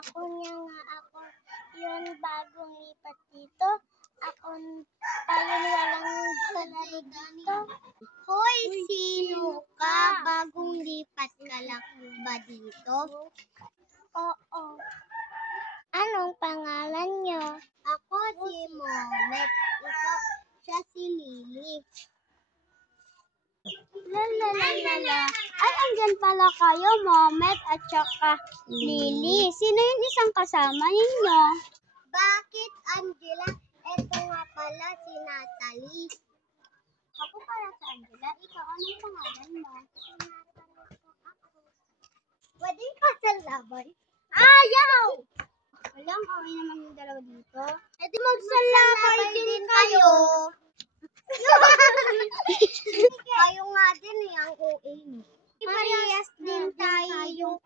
Ako niya nga ako yun bagong lipat dito. Ako tayo walang kalaro dito. Hoy, sino ka? Bagong lipat ka lang ba dito? Oo. Anong pangalan niyo? Ako si Momet. Ikaw siya si Lily. Lalalala. Ay, andyan pala kayo, Momet at saka Lily. Sino yung isang kasama ninyo? Bakit, Angela? Ito nga pala si Natalie. Ako pala si Angela. Ikaw, anong pangalan mo? Pwede ka sa labay? Ayaw! Walang kami naman yung dalawa dito. E di magsalabay din kayo. Kayo nga din eh, ang OA. Parehas din tayo yung